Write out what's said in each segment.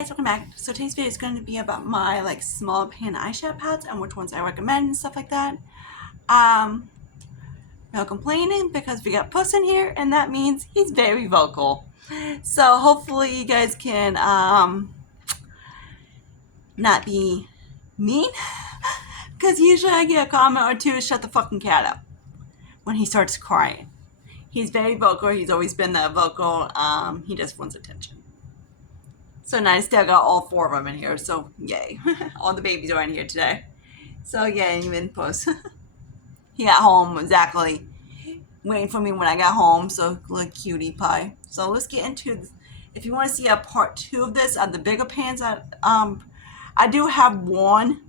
Guys, welcome back. So today's video is going to be about my small pan eyeshadow palettes and which ones I recommend and stuff like that. No complaining because we got Puss in here and that means he's very vocal. So hopefully you guys can not be mean because usually I get a comment or two to shut the fucking cat up when he starts crying. He's very vocal. He's always been that vocal. He just wants attention. So now I still got all four of them in here, so yay. All the babies are in here today. So yeah, even Puss. He got home exactly waiting for me when I got home, so little cutie pie. So let's get into this. If you want to see a part 2 of this, the bigger pans, I do have one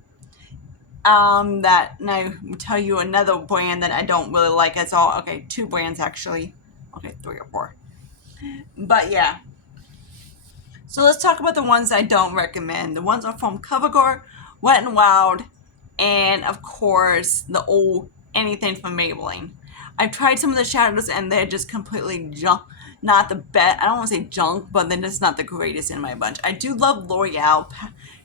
that, and I will tell you another brand that I don't really like. That's all. Okay, 2 brands actually. Okay, 3 or 4. But yeah. So let's talk about the ones I don't recommend. The ones are from CoverGirl, Wet n Wild, and of course the old anything from Maybelline. I've tried some of the shadows and they're just completely junk. Not the best. I don't want to say junk, but they're just not the greatest in my bunch. I do love L'Oreal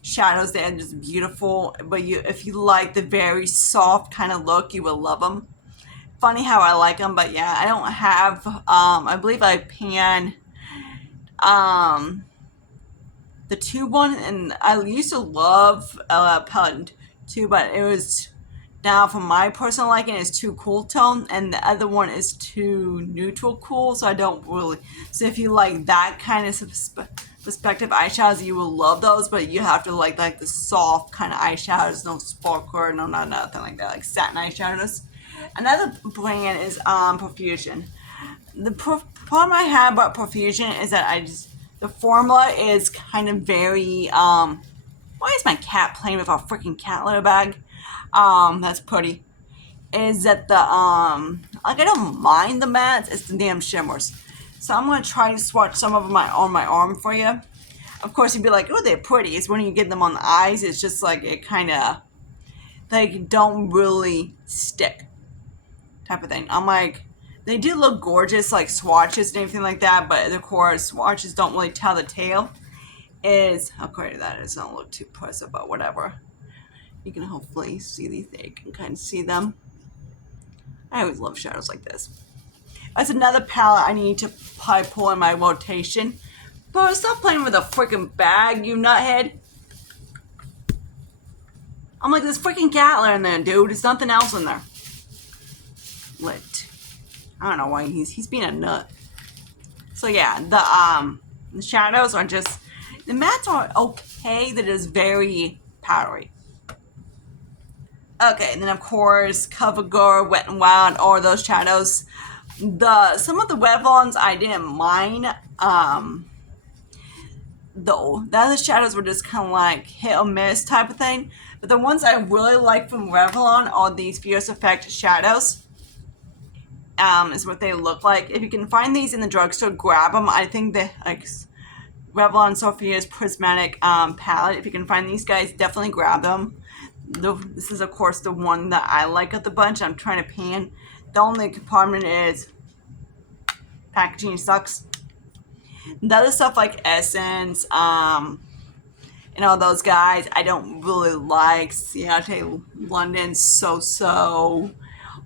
shadows. They're just beautiful. But if you like the very soft kind of look, you will love them. Funny how I like them, but yeah, I don't have. I believe I pan. The tube one, and I used to love palette too, but it was now for my personal liking it's too cool tone, and the other one is too neutral cool, so I don't really. So if you like that kind of perspective eyeshadows, you will love those, but you have to like the soft kind of eyeshadows, no sparkler, no nothing like that, like satin eyeshadows. Another brand is Profusion. The problem I have about Profusion is that the formula is kind of very, why is my cat playing with a freaking cat litter bag? That's pretty. Is that I don't mind the mattes, it's the damn shimmers. So I'm going to try to swatch some of them on my arm for you. Of course, you'd be like, oh, they're pretty. It's when you get them on the eyes, it's just like, it kind of, don't really stick type of thing. I'm like, they do look gorgeous, like swatches and everything like that, but of course, swatches don't really tell the tale. Okay, that doesn't look too impressive, but whatever. You can hopefully see these, you can kind of see them. I always love shadows like this. That's another palette I need to probably pull in my rotation. But stop playing with a freaking bag, you nuthead. I'm like, there's freaking cat litter in there, dude. There's nothing else in there. Lit. I don't know why he's being a nut. So yeah, the shadows are just, the mattes are okay. That is very powdery. Okay, and then of course CoverGirl, Wet n Wild, all those shadows. Some of the Revlons I didn't mind. The other shadows were just kind of like hit or miss type of thing. But the ones I really like from Revlon are these Fierce Effect shadows. Is what they look like. If you can find these in the drugstore, grab them. I think the Revlon Sophia's Prismatic palette. If you can find these guys, definitely grab them. This is of course the one that I like of the bunch. I'm trying to pan. The only compartment is packaging sucks. The other stuff like Essence, and all those guys, I don't really like. Ciate, London, So.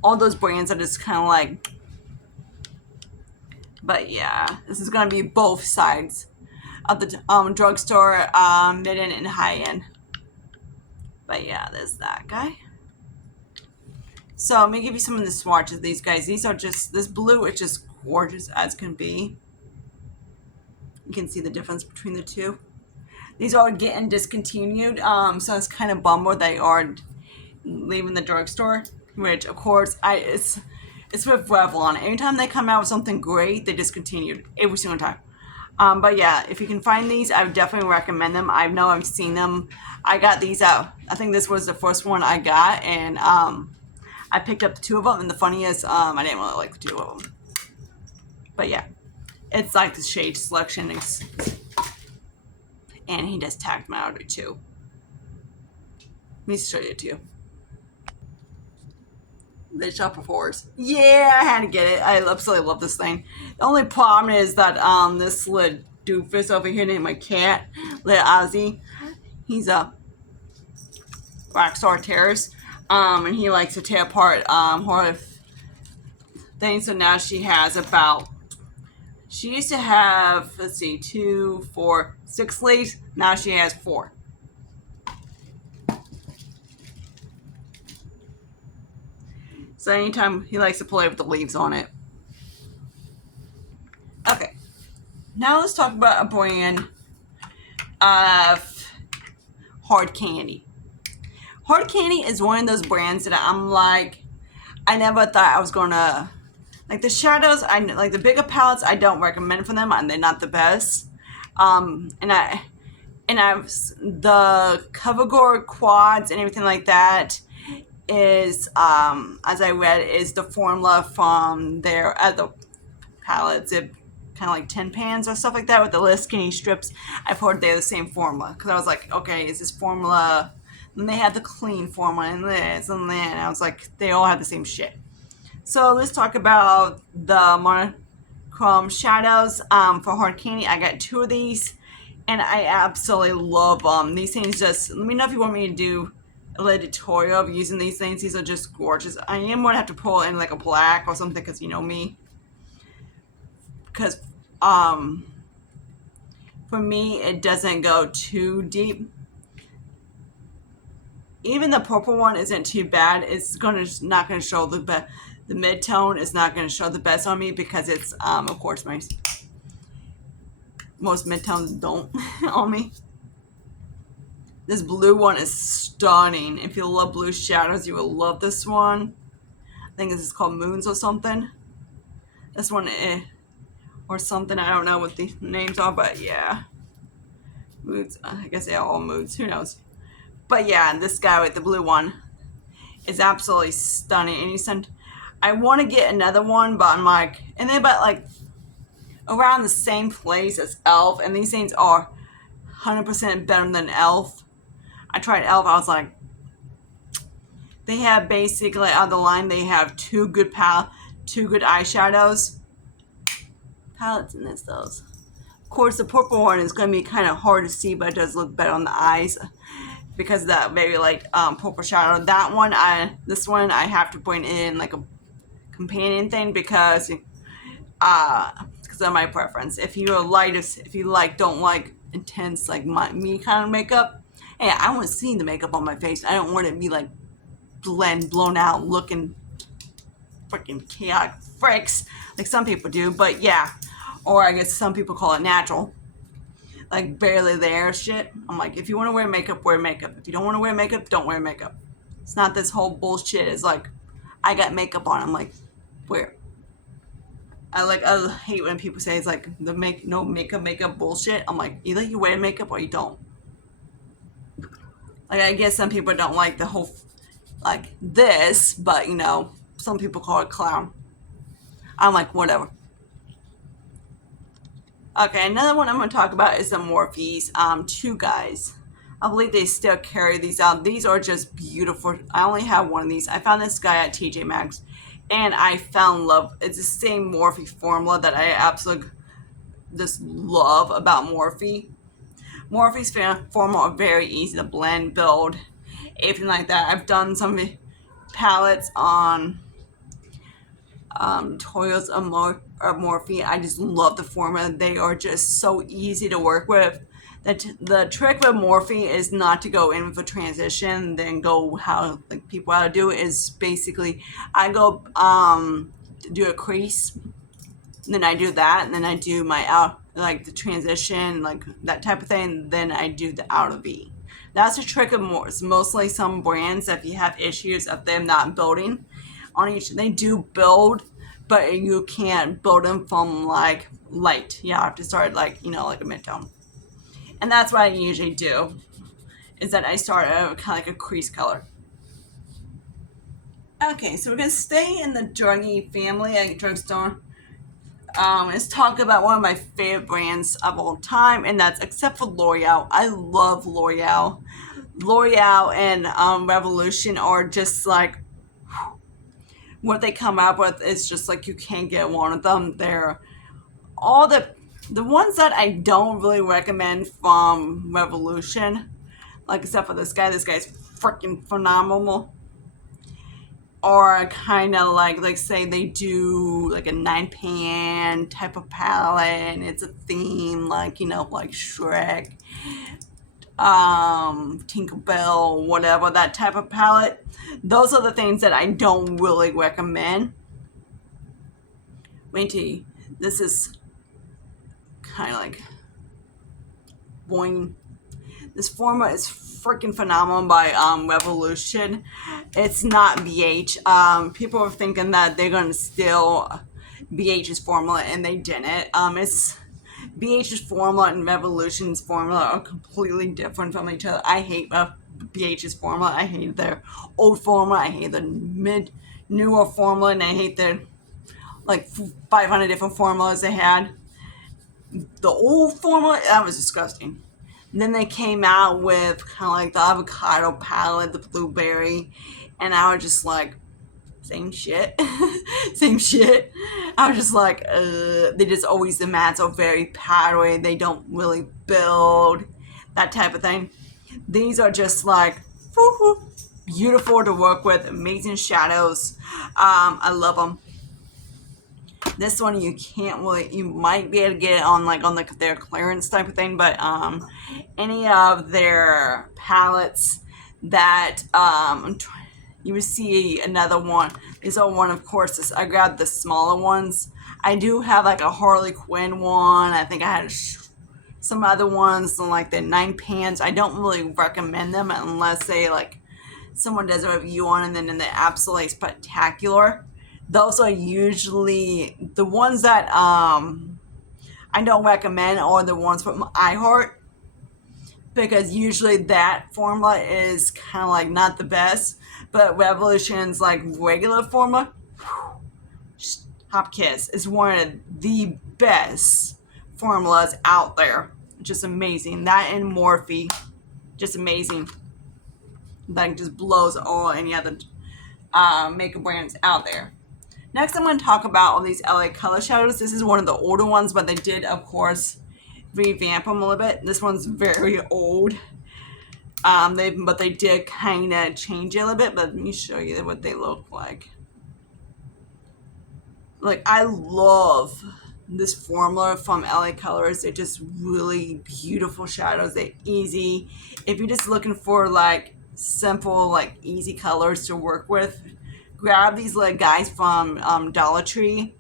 All those brands are just kind of like, but yeah, this is going to be both sides of the drugstore, mid-end and high-end. But yeah, there's that guy. So let me give you some of the swatches of these guys. These are just, this blue is just gorgeous as can be. You can see the difference between the two. These are getting discontinued, so it's kind of bummer they are leaving the drugstore. Which, of course, it's with Revlon. Anytime they come out with something great, they discontinue every single time. But yeah, if you can find these, I would definitely recommend them. I know I've seen them. I got these out. I think this was the first one I got, and I picked up the 2 of them. And the funniest, I didn't really like the 2 of them. But yeah, it's like the shade selection, and he just tagged my order too. Let me show you too. The Shopper Force. Yeah, I had to get it. I absolutely love this thing. The only problem is that this lid doofus over here named my cat, little Ozzy. He's a rock star terrorist, and he likes to tear apart her things. So now she has about. She used to have, let's see, 2, 4, 6 leaves. Now she has 4. So anytime he likes to play with the leaves on it. Okay, now let's talk about a brand of hard candy. Hard candy is one of those brands that I'm like, I never thought I was gonna like the shadows. I like the bigger palettes. I don't recommend for them, and they're not the best. And I've the CoverGirl quads and everything like that is as I read is the formula from their other palettes. It kind of like tin pans or stuff like that with the little skinny strips. I've heard they're the same formula because I was like, okay, is this formula? And they had the clean formula and this and that. And I was like, they all have the same shit. So let's talk about the monochrome shadows for hard candy. I got 2 of these, and I absolutely love them. These things just, let me know if you want me to do a little tutorial of using these things. These are just gorgeous. I am going to have to pull in like a black or something because you know me. Because for me, it doesn't go too deep. Even the purple one isn't too bad. It's not gonna show the mid-tone is not gonna show the best on me because it's of course most mid-tones don't on me. This blue one is stunning. If you love blue shadows, you will love this one. I think this is called Moons or something. This one or something. I don't know what the names are, but yeah. Moods. I guess they're all moods. Who knows? But yeah, this guy with the blue one is absolutely stunning. And he sent. I want to get another one, but I'm like, and they're about like around the same place as Elf, and these things are 100% better than Elf. I tried Elf. I was like, they have basically on the line. They have 2 good eyeshadows palettes in this. Those. Of course, the purple one is going to be kind of hard to see, but it does look better on the eyes because of that very light purple shadow. That one, this one, I have to bring in like a companion thing because of my preference. If you don't like intense like me kind of makeup, hey, I want to see the makeup on my face. I don't want it to be like blown out, looking freaking chaotic fricks like some people do. But yeah. Or I guess some people call it natural. Like barely there shit. I'm like, if you want to wear makeup, wear makeup. If you don't want to wear makeup, don't wear makeup. It's not this whole bullshit. It's like, I got makeup on. I'm like, where? I hate when people say it's like the no makeup bullshit. I'm like, either you wear makeup or you don't. Like I guess some people don't like the whole like this, but you know, some people call it clown. I'm like, whatever. Okay, another one I'm going to talk about is the Morphes 2 guys. I believe they still carry these out. These are just beautiful. I only have one of these. I found this guy at TJ Maxx, and I fell in love. It's the same Morphe formula that I absolutely just love about Morphe. Morphe's formula are very easy to blend, build, everything like that. I've done some palettes on tutorials of Morphe. I just love the formula. They are just so easy to work with. The trick with Morphe is not to go in for transition, then go how like people how to do it is basically I go do a crease, then I do that, and then I do my out like the transition like that type of thing. Then I do the outer V. That's the trick of mostly some brands. If you have issues of them not building on each, they do build, but you can't build them from like light. You have to start like like a mid-tone, and that's what I usually do. Is that I start at kind of like a crease color. Okay, so we're gonna stay in the druggy family at drugstore. Let's talk about one of my favorite brands of all time, and that's except for L'Oreal. I love L'Oreal. L'Oreal and Revolution are just like what they come up with is just like you can't get one of them. They're all the The ones that I don't really recommend from Revolution, like except for this guy's freaking phenomenal. Or kind of like say they do like a 9 pan type of palette and it's a theme like like Shrek, Tinkerbell, whatever, that type of palette. Those are the things that I don't really recommend. Wait till you, this is kind of like boing. This formula is freaking phenomenal by Revolution. It's not BH. People are thinking that they're gonna steal BH's formula, and they didn't. It's BH's formula and Revolution's formula are completely different from each other. I hate BH's formula. I hate their old formula. I hate the newer formula, and I hate their like 500 different formulas they had. The old formula, that was disgusting. And then they came out with kind of like the avocado palette, the blueberry, and I was just like, same shit, same shit. I was just like, they just always, the mats are very powdery, they don't really build, that type of thing. These are just like, woo-hoo, beautiful to work with, amazing shadows. I love them. This one you can't really, you might be able to get it on like their clearance type of thing, but any of their palettes that you would see another one. These are one, of course. I grabbed the smaller ones. I do have like a Harley Quinn one. I think I had some other ones like the 9 pans. I don't really recommend them unless they like someone does a review on them and they're absolutely spectacular. Those are usually the ones that I don't recommend, or the ones from iHeart, because usually that formula is kind of like not the best. But Revolution's like regular formula, hop kiss, is one of the best formulas out there. Just amazing. That and Morphe, just amazing. That just blows all any other makeup brands out there. Next, I'm going to talk about all these LA color shadows. This is one of the older ones, but they did, of course, revamp them a little bit. This one's very old. But they did kind of change it a little bit. But let me show you what they look like. Like, I love this formula from LA Colors. They're just really beautiful shadows. They're easy. If you're just looking for like simple, like easy colors to work with, grab these like guys from Dollar Tree.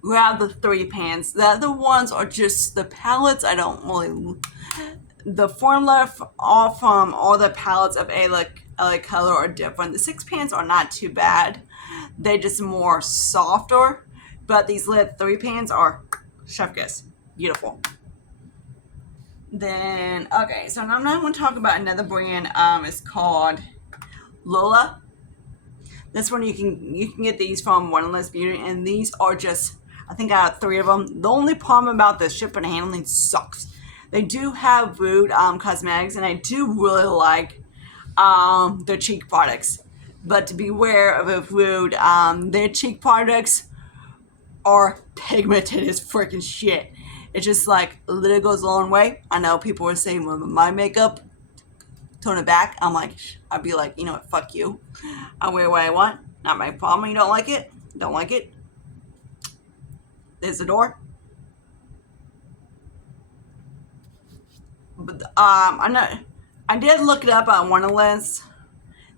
Grab the 3 pans. The other ones are just the palettes. I don't really. The formula all from all the palettes of LA Color are different. The 6 pans are not too bad. They're just more softer. But these lit 3 pans are chef kiss. Beautiful. Then, okay, so now I'm going to talk about another brand. It's called Lola. This one you can get these from Wonderless Beauty, and these are just, I think I have 3 of them. The only problem about the shipping and handling sucks. They do have Huda Cosmetics, and I do really like their cheek products. But to beware of a Huda, their cheek products are pigmented as freaking shit. It's just like a little goes a long way. I know people are saying, well, my makeup, tone it back. I'd be like, you know what, fuck you. I wear what I want. Not my problem. You don't like it? Don't like it. There's the door. But I did look it up on Wonderlist.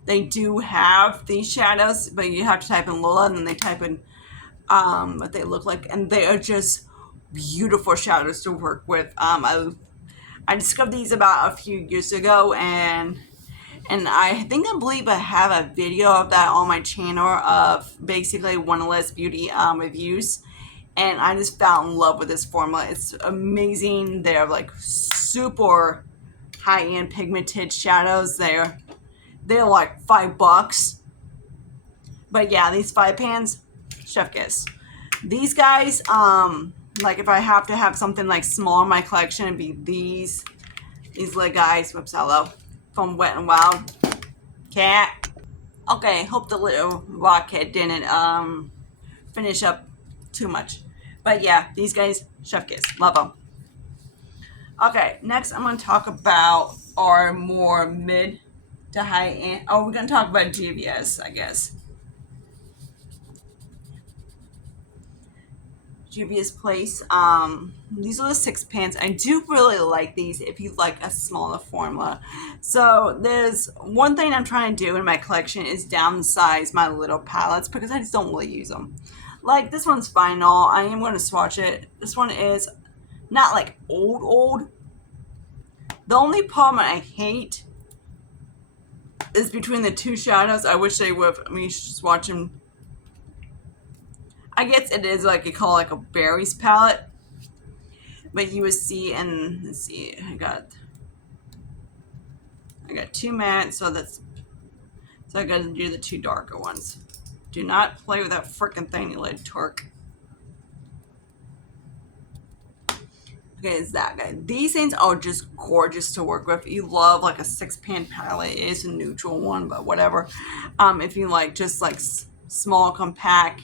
They do have these shadows, but you have to type in Lola, and then they type in what they look like, and they are just beautiful shadows to work with. I discovered these about a few years ago, and I believe I have a video of that on my channel of basically Wonderless Beauty reviews, and I just fell in love with this formula. It's amazing. They're like super high-end pigmented shadows. They're like $5, but yeah, these 5 pans, chef kiss. These guys, like if I have to have something like small in my collection, it'd be these little guys. Whoops, hello, from Wet n Wild cat. Okay, hope the little rockhead didn't finish up too much. But yeah, these guys, chef kiss, love them. Okay, next I'm going to talk about our more mid to high end. Oh, we're going to talk about GVS, I guess. Juvia's Place. These are the 6 pans. I do really like these if you like a smaller formula. So there's one thing I'm trying to do in my collection is downsize my little palettes because I just don't really use them. Like this one's fine and all. I am going to swatch it. This one is not like old. The only problem I hate is between the two shadows. I wish they would. I mean, swatch them. I guess it is like you call like a berries palette. But you would see, and let's see, I got 2 matte, so I got to do the 2 darker ones. Do not play with that freaking thing, you little Turk. Okay, it's that guy. These things are just gorgeous to work with. If you love like a 6-pan palette, it is a neutral one, but whatever. If you like just like small, compact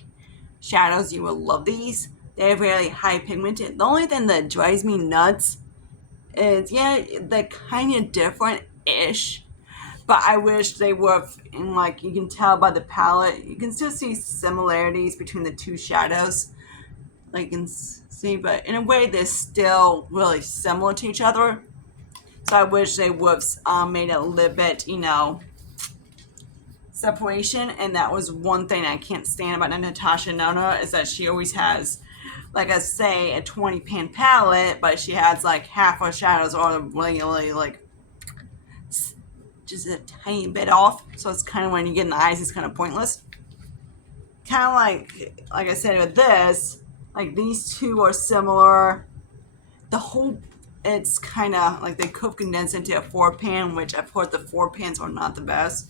shadows, you will love these. They're very high pigmented. The only thing that drives me nuts is, yeah, they're kind of different-ish, but I wish they were, in like, you can tell by the palette, you can still see similarities between the two shadows, like you can see, but in a way they're still really similar to each other, so I wish they would have made it a little bit, separation. And that was one thing I can't stand about Natasha Nona, is that she always has, like I say, a 20-pan palette, but she has like half her shadows are really like just a tiny bit off. So it's kind of, when you get in the eyes, it's kind of pointless. Kind of like I said with this, like these two are similar. The whole, it's kind of like they could condense into a 4-pan, which I've heard the 4 pans are not the best.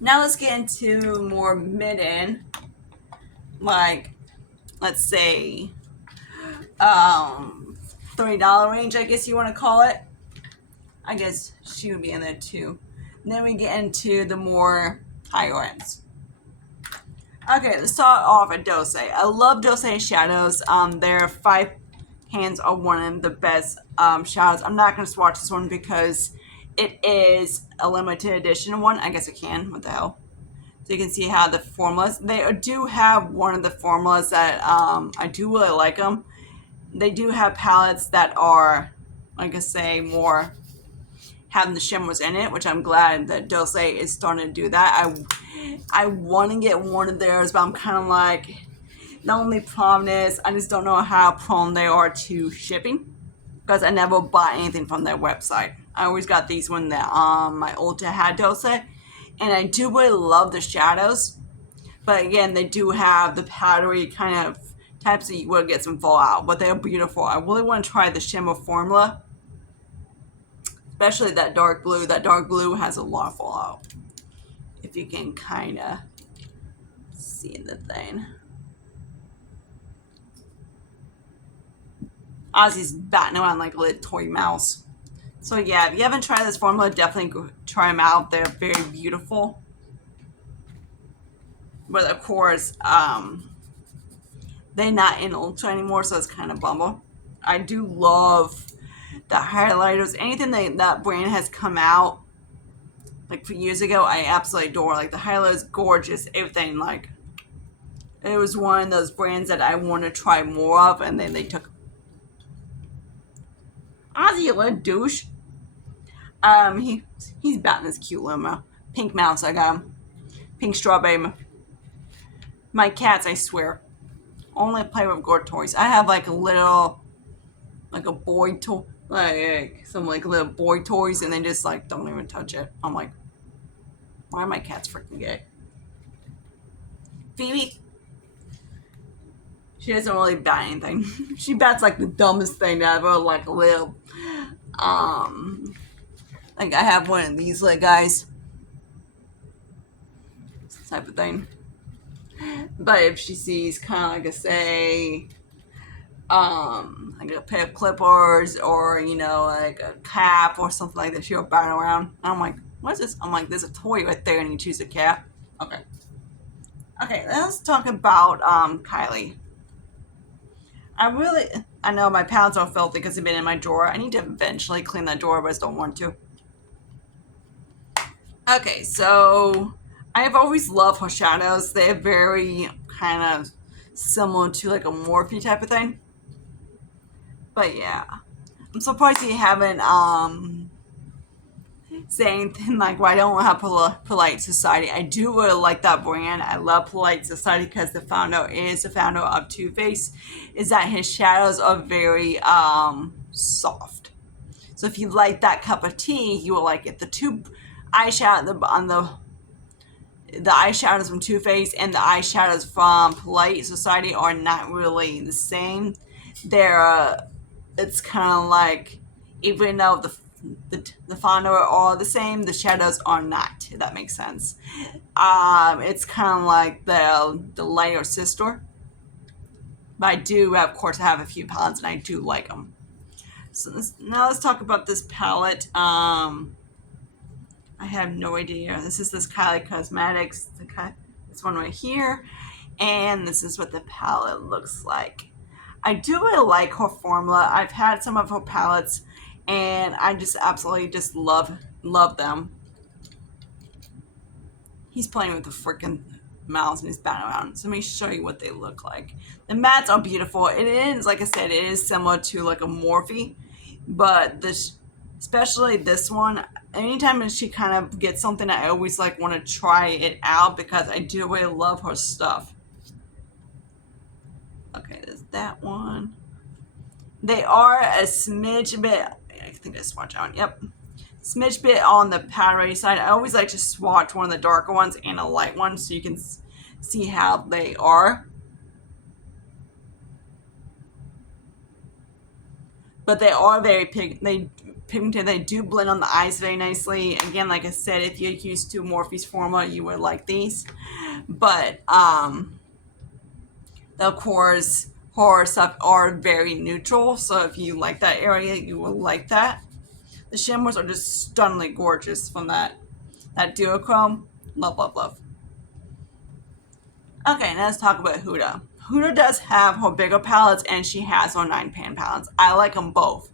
Now let's get into more mid-end, like let's say $30 range, I guess you want to call it. I guess she would be in there too. And then we get into the more higher ends. Okay, let's start off at Dose. I love Dose shadows. Their 5 pans are one of the best shadows. I'm not going to swatch this one because it is a limited edition one. I guess I can. What the hell? So you can see how the formulas. They do have one of the formulas that I do really like them. They do have palettes that are, like I say, more having the shimmers in it, which I'm glad that Dose is starting to do that. I want to get one of theirs, but I'm kind of like, the only problem is I just don't know how prone they are to shipping, because I never bought anything from their website. I always got these when my Ulta had Dose, and I do really love the shadows, but again, they do have the powdery kind of types that you will get some fallout, but they're beautiful. I really want to try the shimmer formula, especially that dark blue. That dark blue has a lot of fallout, if you can kind of see the thing. Ozzy's batting around like a little toy mouse. So yeah, if you haven't tried this formula, definitely go try them out. They're very beautiful. But of course, they're not in Ulta anymore, so it's kind of bummer. I do love the highlighters. Anything that brand has come out, like for years ago, I absolutely adore. Like the highlighters, gorgeous, everything. Like it was one of those brands that I want to try more of, and then they took Ozzy, you little douche. He's batting this cute little pink mouse. I got him. Pink strawberry. My cats, I swear, only play with gore toys. I have like a little, like a boy toy, like some like little boy toys, and they just like don't even touch it. I'm like, why are my cats freaking gay? Phoebe, she doesn't really bat anything. She bats like the dumbest thing ever, like a little, like I have one of these little guys, type of thing. But if she sees kind of like a say, like a pair of clippers or like a cap or something like that, she'll bat around. And I'm like, what's this? I'm like, there's a toy right there, and you choose a cap. Okay. Okay, let's talk about Kylie. I know my palettes are filthy because they've been in my drawer. I need to eventually clean that drawer, but I just don't want to. Okay, so I've always loved her shadows. They're very kind of similar to like a Morphe type of thing. But yeah, I'm surprised you haven't say anything like, "Well, I don't have Polite Society." I do really like that brand. I love Polite Society because the founder is the founder of Too Faced. Is that his shadows are very soft. So if you like that cup of tea, you will like it. The two eyeshadow on the eyeshadows from Too Faced and the eyeshadows from Polite Society are not really the same. They're it's kind of like, even though the founder are the same, the shadows are not. If that makes sense. It's kind of like the lighter sister. But I do, of course, have a few palettes, and I do like them. So now let's talk about this palette. I have no idea. This is this Huda Cosmetics, this one right here, and this is what the palette looks like. I do really like her formula. I've had some of her palettes, and I just absolutely just love them. He's playing with the freaking mouse and he's batting around. So let me show you what they look like. The mattes are beautiful. It is, like I said, it is similar to like a Morphe, but this, especially this one, anytime she kind of gets something, I always like want to try it out because I do really love her stuff. Okay, there's that one. They are a smidge bit, I think I swatch on, yep. Smidge bit on the powdery side. I always like to swatch one of the darker ones and a light one so you can see how they are. But they are very pigmented. They do blend on the eyes very nicely. Again, like I said, if you're used to Morphe's formula, you would like these. But of course, horror stuff are very neutral. So if you like that area, you will like that. The shimmers are just stunningly gorgeous from that duochrome. Love, love, love. Okay, now let's talk about Huda. Huda does have her bigger palettes and she has her 9-pan palettes. I like them both.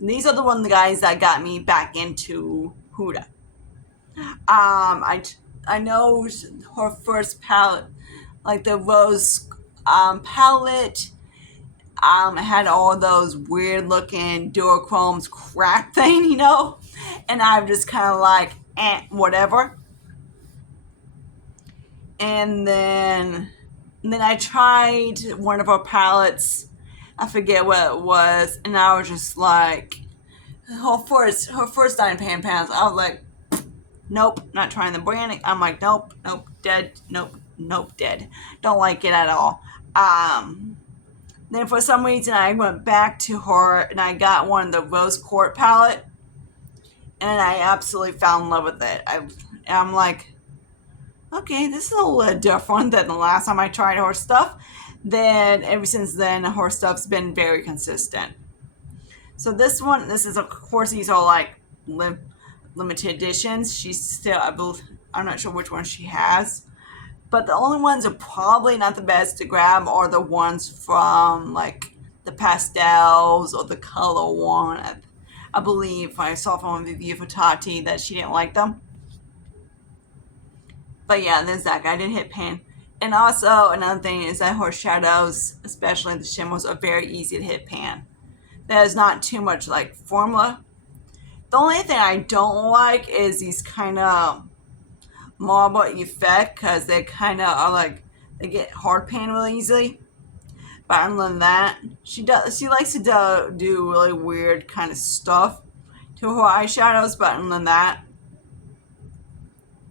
These are the guys that got me back into Huda. I know her first palette, like the rose palette, had all those weird looking duochromes crack thing, and I'm just kind of like, whatever. And then I tried one of her palettes. I forget what it was, and I was just like, her first 9-pan palettes. I was like, nope, not trying the branding. I'm like, nope, dead, nope, dead. Don't like it at all. Then for some reason I went back to her and I got one of the Rose Court palette, and I absolutely fell in love with it. I'm like, okay, this is a little different than the last time I tried her stuff. Then ever since then, her stuff's been very consistent. So this is, of course, these are like limited editions. She's still, I'm not sure which one she has. But the only ones that are probably not the best to grab are the ones from like the pastels or the color one. I believe I saw from a review for Tati that she didn't like them. But yeah, there's that guy. I did hit pan. And also another thing is that her shadows, especially the shimmers, are very easy to hit pan. There's not too much like formula. The only thing I don't like is these kind of marble effect because they kind of are like, they get hard pan really easily. But other than that, she likes to do really weird kind of stuff to her eyeshadows. But other than that,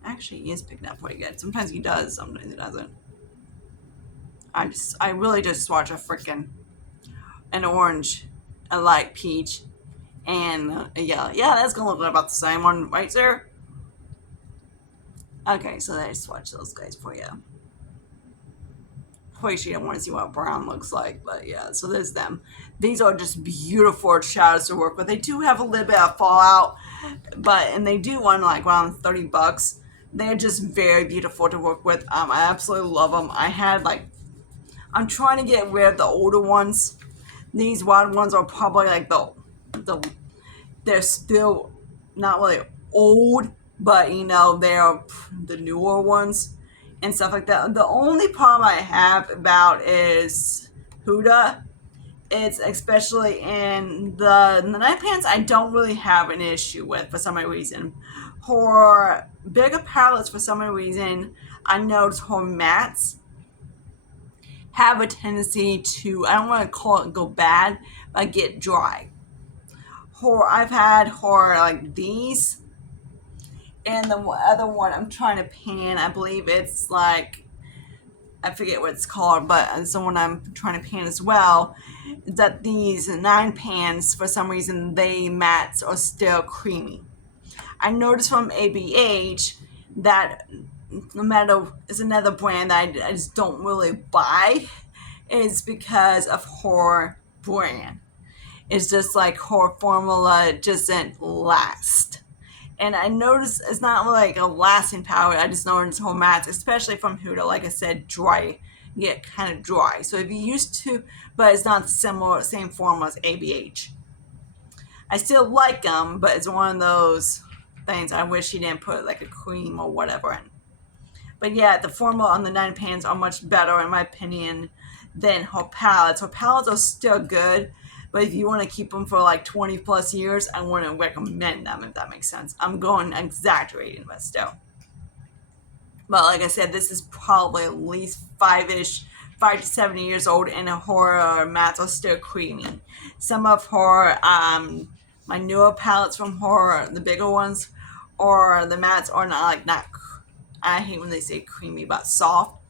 actually, he is picking up pretty good. Sometimes he does, sometimes he doesn't. I really just swatch a freaking an orange, a light peach, and a yellow. Yeah, that's gonna look about the same one, right, sir? Okay, so I swatch those guys for you. Of course, you don't want to see what brown looks like, but yeah, so there's them. These are just beautiful shadows to work with. They do have a little bit of fallout, and they do run like around $30. They're just very beautiful to work with. I absolutely love them. I'm trying to get rid of the older ones. These wide ones are probably like the they're still not really old, but they're the newer ones and stuff like that. The only problem I have about is Huda. It's especially in the night pants. I don't really have an issue with for some reason. Her bigger palettes, for some reason, I noticed her mattes have a tendency to, I don't want to call it go bad, but get dry. I've had her like these, and the other one I'm trying to pan, I believe it's like, I forget what it's called, but it's the one I'm trying to pan as well. That these 9 pans, for some reason, they mattes are still creamy. I noticed from ABH that no matter, is another brand that I just don't really buy, is because of her brand. It's just like her formula doesn't last. And I noticed it's not like a lasting powder. I just noticed her mats, especially from Huda, like I said, dry, get kind of dry. So if you used to, but it's not similar, same formula as ABH. I still like them, but it's one of those things I wish she didn't put like a cream or whatever in. But yeah, the formula on the 9 pans are much better, in my opinion, than her palettes. Her palettes are still good, but if you want to keep them for like 20 plus years, I wouldn't recommend them, if that makes sense. I'm going exaggerating, but still. But like I said, this is probably at least 5 to 7 years old, and her mats are still creamy. Some of her, my newer palettes from her, the bigger ones, or the mats are not. I hate when they say creamy, but soft.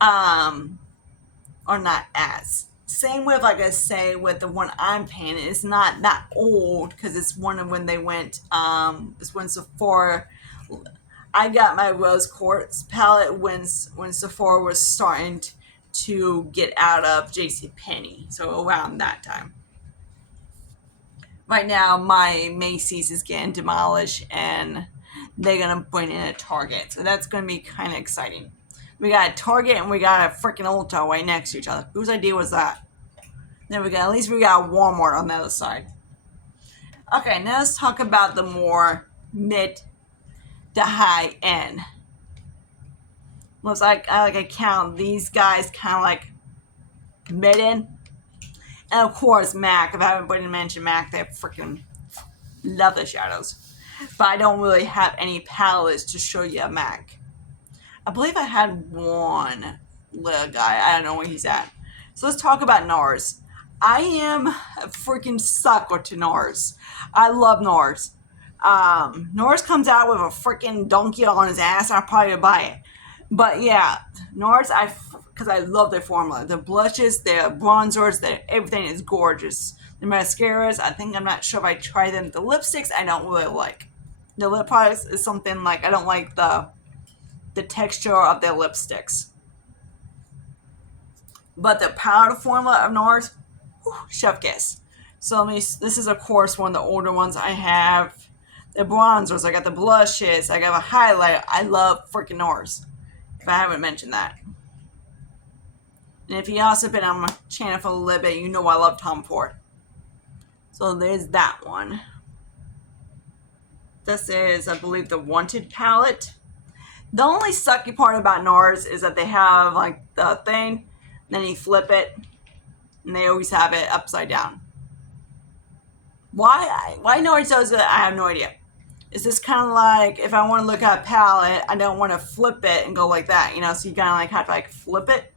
Um, or not as. Same with, like I say, with the one I'm painting, it's not that old because it's one of when they went. It's when Sephora. I got my rose quartz palette when Sephora was starting to get out of J.C. Penney, so around that time. Right now, my Macy's is getting demolished, and they're gonna bring in a Target, so that's gonna be kind of exciting. We got a Target and we got a freaking Ulta right next to each other. Whose idea was that? There we go. At least we got Walmart on the other side. Okay, now let's talk about the more mid to high end. Looks like I count these guys kind of like mid end. And of course, MAC. If I haven't mentioned MAC, they freaking love the shadows. But I don't really have any palettes to show you a MAC. I believe I had one little guy. I don't know where he's at. So let's talk about Nars. I am a freaking sucker to Nars. I love Nars. Nars comes out with a freaking donkey on his ass. I'll probably buy it. But yeah, Nars, because I love their formula. The blushes, their bronzers, everything is gorgeous. The mascaras, I'm not sure if I try them. The lipsticks, I don't really like. The lip products is something like, I don't like the texture of their lipsticks. But the powder formula of Nars, chef kiss. So this is of course one of the older ones I have. The bronzers, I got the blushes, I got a highlight. I love freaking Nars, if I haven't mentioned that. And if you also been on my channel for a little bit, you know I love Tom Ford. So there's that one. This is, I believe, the Wanted palette. The only sucky part about Nars is that they have like the thing, then you flip it, and they always have it upside down. Why Nars does it, I have no idea. Is this kind of like, if I want to look at a palette, I don't want to flip it and go like that, so you kind of like have to like flip it.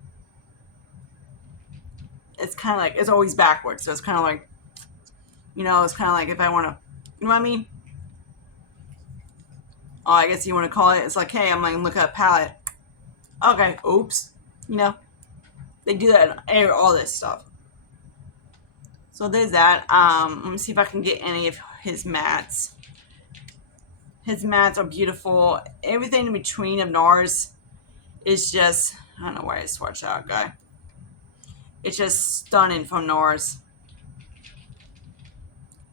It's kind of like, it's always backwards, so it's kind of like, it's kind of like if I want to, you know what I mean? Oh, I guess you want to call it, it's like, hey, I'm like, look at a palette. Okay, oops. They do that in all this stuff. So there's that. Let me see if I can get any of his mattes. His mattes are beautiful. Everything in between of Nars is just, I don't know why I swatched that guy. It's just stunning from Nars.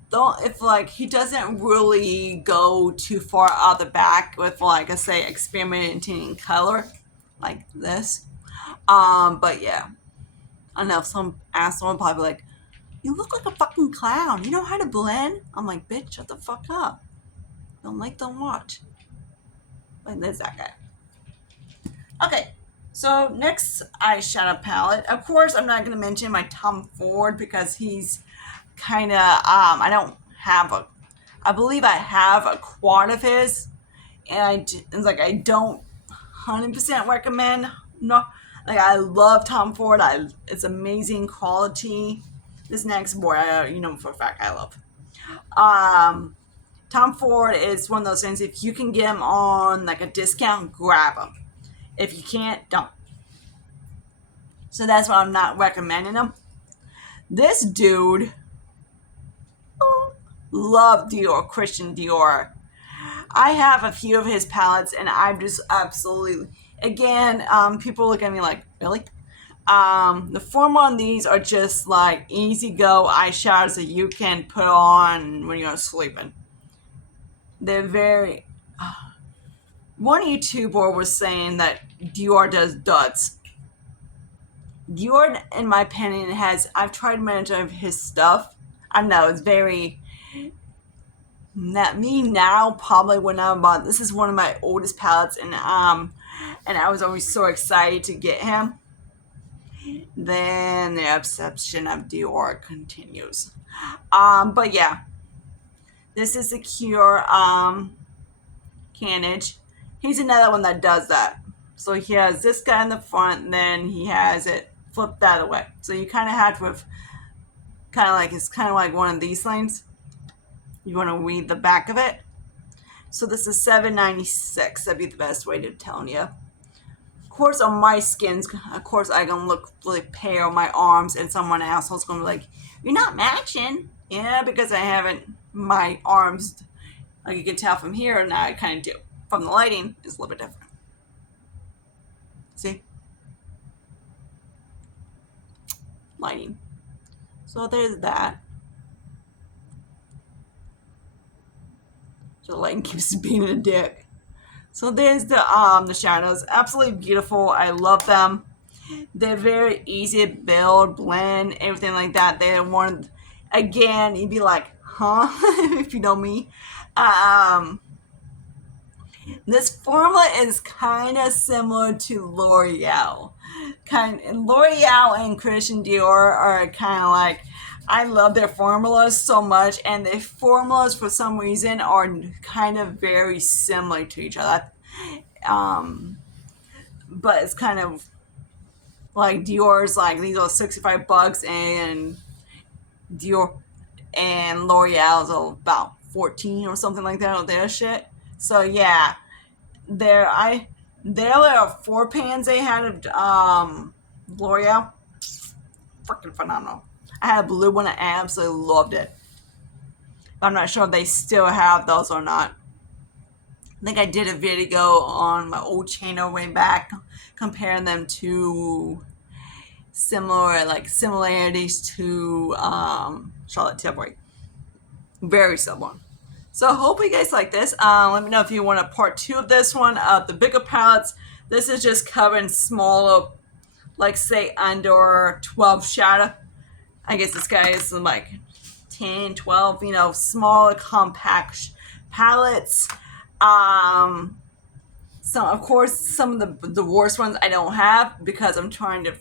Though, if like he doesn't really go too far out the back with, like I say, experimenting in color like this. But yeah. I don't know if some asshole will probably be like, you look like a fucking clown. You know how to blend? I'm like, bitch, shut the fuck up. Don't like, don't watch. Like, there's that guy. Okay, so next eyeshadow palette. Of course, I'm not going to mention my Tom Ford because he's kind of, I don't have a, I believe I have a quad of his, and it's like I don't 100% recommend. No, like I love Tom Ford. It's amazing quality. This next board, you know for a fact I love. Um, Tom Ford is one of those things. If you can get him on like a discount, grab him. If you can't, don't. So that's why I'm not recommending him. This dude, love Dior, Christian Dior. I have a few of his palettes, and I'm just absolutely. Again, people look at me like, really? The formula on these are just like easy go eyeshadows that you can put on when you're sleeping. They're very. One YouTuber was saying that Dior does duds. Dior, in my opinion, has. I've tried many of his stuff. I know it's very. Not me now, probably when I'm about. This is one of my oldest palettes, and I was always so excited to get him. Then the obsession of Dior continues. But yeah, this is Secure Canage. He's another one that does that. So he has this guy in the front, and then he has it flipped that way. So you kind of have with kind of like it's kind of like one of these things. You want to read the back of it. So this is $7.96. That'd be the best way to tell you. Of course, on my skins, of course, I gonna look really pale on my arms, and someone asshole's gonna be like, "You're not matching." Yeah, because I haven't my arms. Like you can tell from here, now I kind of do. From the lighting, it's a little bit different. See, lighting. So there's that. So the lighting keeps being a dick. So there's the shadows. Absolutely beautiful. I love them. They're very easy to build, blend, everything like that. They're one again, you'd be like, huh? If you know me. This formula is kind of similar to L'Oreal. L'Oreal and Christian Dior are kind of like, I love their formulas so much, and their formulas for some reason are kind of very similar to each other. But it's kind of like Dior's like these are $65 and Dior and L'Oreal's about 14 or something like that on their shit. So yeah, there are 4 pans they had of L'Oreal. Freaking phenomenal. I had a blue one, I absolutely loved it. But I'm not sure if they still have those or not. I think I did a video on my old channel way back comparing them to similarities to Charlotte Tilbury. Very similar. So I hope you guys like this. Let me know if you want a part 2 of this one. The bigger palettes. This is just covering smaller, like say under 12 shadow. I guess this guy is like 10, 12, smaller compact palettes. So of course some of the worst ones I don't have because I'm trying to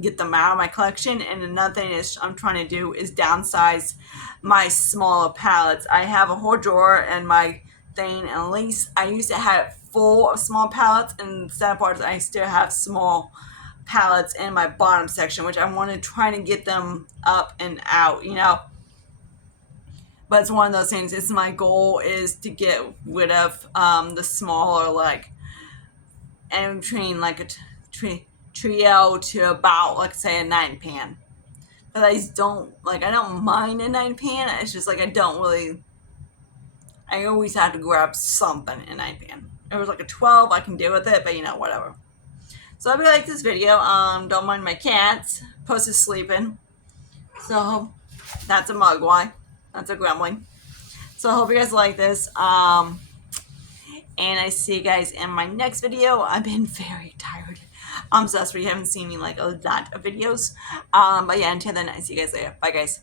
get them out of my collection. And another thing is I'm trying to do is downsize my smaller palettes. I have a whole drawer in my thing, and at least I used to have it full of small palettes, and the sad part is I still have small palettes in my bottom section, which I want to try to get them up and out, but it's one of those things. It's my goal is to get rid of the smaller, like, and between like a trio to about, like, say, a 9-pan. But I don't mind a 9-pan. It's just like I always have to grab something in a 9-pan. If it was like a 12, I can deal with it, but whatever. So I hope you like this video. Don't mind my cats. Puss is sleeping. So that's a mugwai. That's a grumbling. So I hope you guys like this. And I see you guys in my next video. I've been very tired. So that's where you haven't seen me like a lot of videos. But yeah, until then, I see you guys later. Bye, guys.